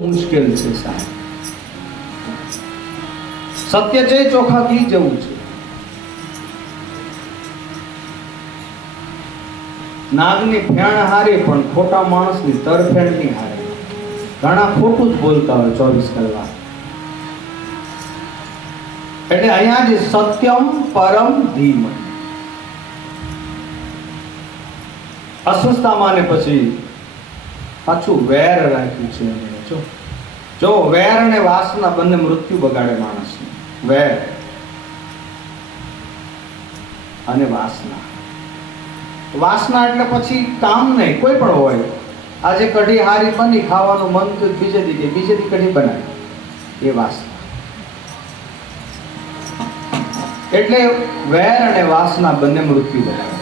મુશ્કેલ છે સત્ય છે ચોખા ઘી જવું છે. નાગની ફેણ હારે પણ ખોટા માણસની તરફેણ હારે. ઘણા ખોટું જ બોલતા હોય ચોવીસ કલાક. એટલે અહીંયા જે સત્યમ પરમ ધીમ અસ્વસ્થતામાં ને પછી પાછું વેર રાખ્યું છે. જો. જો વેર અને વાસના બંને મૃત્યુ બગાડે માણસને. વેર અને વાસના. વાસના એટલે પછી કામ નહીં, કોઈ પણ હોય. આજે કઢી હારી બની, ખાવાનું મન તો બીજે દીધે બીજે દી કઢી બનાવી. એ વાસના. એટલે વેર અને વાસના બંને મૃત્યુ બગાડે.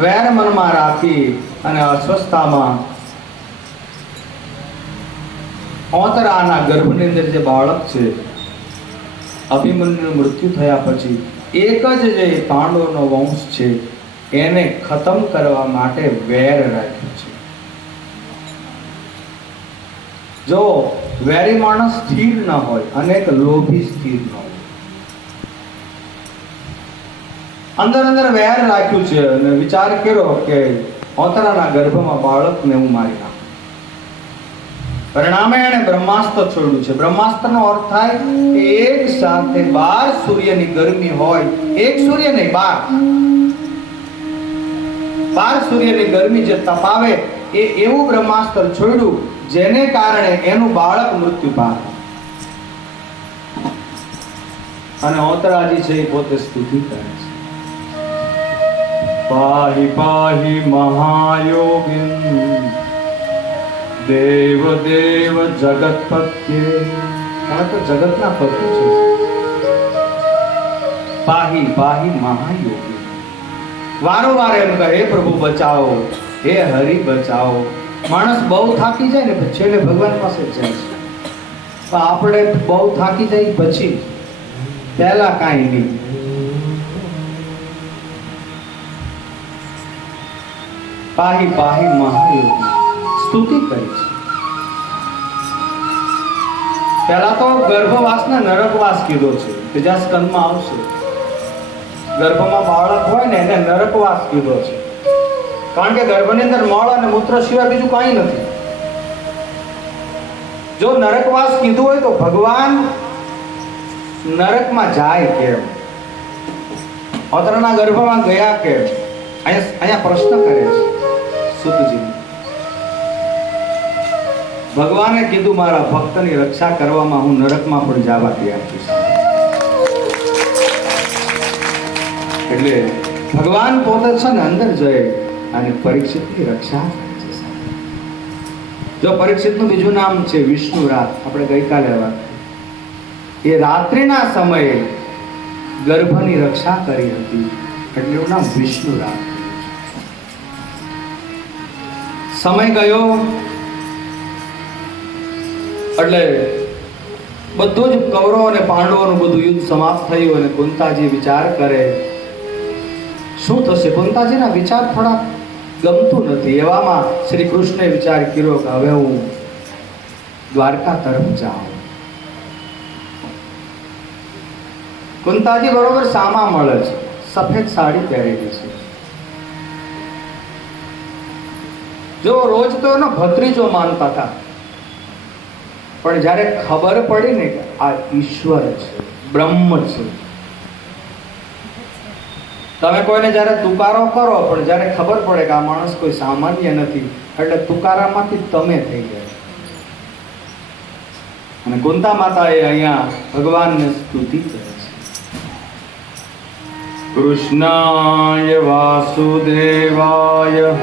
વેર મનમાં રાખી અને અસ્વસ્થતામાં ઓતરાના ગર્ભની અંદર જે બાળક છે, અભિમન્યુનું મૃત્યુ થયા પછી એક જ જે પાંડવનો વંશ છે, એને ખતમ કરવા માટે વેર રાખ્યો છે. જો વેરી માણસ સ્થિર ન હોય, અનેક લોભી સ્થિર ન હોય. અંદર અંદર વેર રાખ્યું છે અને વિચાર કર્યો કે ઓતરાના ગર્ભમાં બાળકને હું મારી પરિણામે એને બ્રહ્માસ્ત્ર છોડ્યું છે. બ્રહ્માસ્ત્રનો અર્થ થાય એક સાથે બાર સૂર્યની ગરમી હોય. એક સૂર્ય નહીં, બાર. બાર સૂર્યની ગરમી જે તપાવે એ એવું બ્રહ્માસ્ત્ર છોડ્યું જેને કારણે એનું બાળક મૃત્યુ પામે અને ઓતરાજી છે એ પોતે સ્તુતિ કરે છે. પાહી પાહી મહાયોગિન દેવ દેવ જગતપત્ય તમે તો જગતના પતિ છે. પાહી પાહી મહાયોગી. વારંવાર એમ કહે પ્રભુ, બચાવો. હે હરિ, બચાવો. માણસ બહુ થાકી જાય ને છેલ્લે ભગવાન પાસે જાય છે. પણ આપણે બહુ થાકી જાય પછી પહેલા કાંઈ નહીં. પાહી પાહી મહાયોગી. સ્તુતિ કરી છે. પહેલા તો ગર્ભવાસને નરકવાસ કીધો છે. બીજા સ્કંદમાં આવશે. ગર્ભમાં બાળક હોય ને એને નરકવાસ કીધો છે. કારણ કે ગર્ભની અંદર મળ અને મૂત્ર સિવાય બીજું કાંઈ નથી. જો નરકવાસ કીધું હોય તો ભગવાન નરકમાં જાય કેમ? અતરના ગર્ભમાં ગયા કેમ? અહીંયા અહીંયા પ્રશ્ન કરે છે. સુતજી ભગવાને કીધું, મારા ભક્તની રક્ષા કરવામાં હું નરકમાં પણ જવા તૈયાર છું એટલે ભગવાન પોતે છે ને અંદર જઈ અને પરીક્ષિતની રક્ષા જો પરીક્ષિતનું બીજું નામ છે વિષ્ણુ રાત, આપણે ગઈકાલે વાત એ રાત્રિના સમયે ગર્ભની રક્ષા કરી હતી. એટલે એનું નામ વિષ્ણુ રાત. સમય ગયો એટલે બધું જ કૌરવ અને પાંડવોનું બધું યુદ્ધ સમાપ્ત થયું અને કુંતાજી વિચાર કરે, શું થશે? કુંતાજીના વિચાર થોડા ગમતું નથી. એવામાં શ્રી કૃષ્ણે વિચાર કર્યો કે, હવે હું દ્વારકા તરફ જાઉં. કુંતાજી બરોબર સામા મળે છે. સફેદ સાડી પહેરેલી છે. જો રોજ તો એનો ભત્રીજો માનતા હતા. પણ જ્યારે ખબર પડી ને કે આ ઈશ્વર છે, બ્રહ્મ છે. તમે કોઈને જ્યારે તુકારો કરો, પણ જ્યારે ખબર પડે કે આ માણસ કોઈ સામાન્ય નથી, એટલે તુકારામાંથી તમે થઈ ગયા. અને કુંતા માતાએ અહીંયા ભગવાનને સ્તુતિ કરે છે. કૃષ્ણાય વાસુદેવાય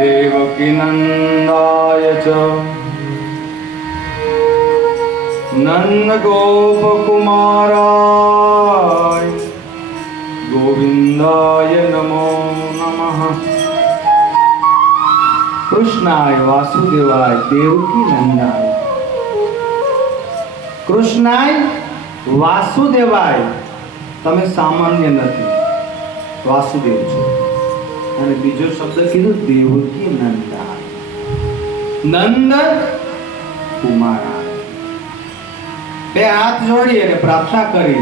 देवकीनन्दाय च नन्दगोपकुमाराय गोविन्दाय नमो नमः કૃષ્ણાય વાસુદેવાય દેવકી નંદાય કૃષ્ણાય વાસુદેવાય તમે સામાન્ય નથી વાસુદેવ છો અને બીજો શબ્દ કીધો દેવકી નંદા. નંદ? કુમાર. બે હાથ જોડી અને પ્રાર્થના કરી.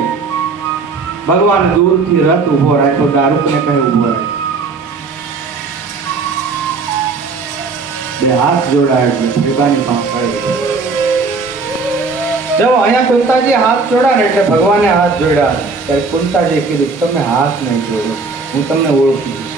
ભગવાન દૂરથી રથ ઊભો રાખ્યો દારૂકને કહે ઊભો બે હાથ જોડાય પાસે. જો અહીંયા કુંતાજી હાથ જોડાને એટલે ભગવાને હાથ જોડ્યા. ત્યારે કુંતાજીએ કીધું તમે હાથ નહીં જોડો હું તમને ઓળખું છું."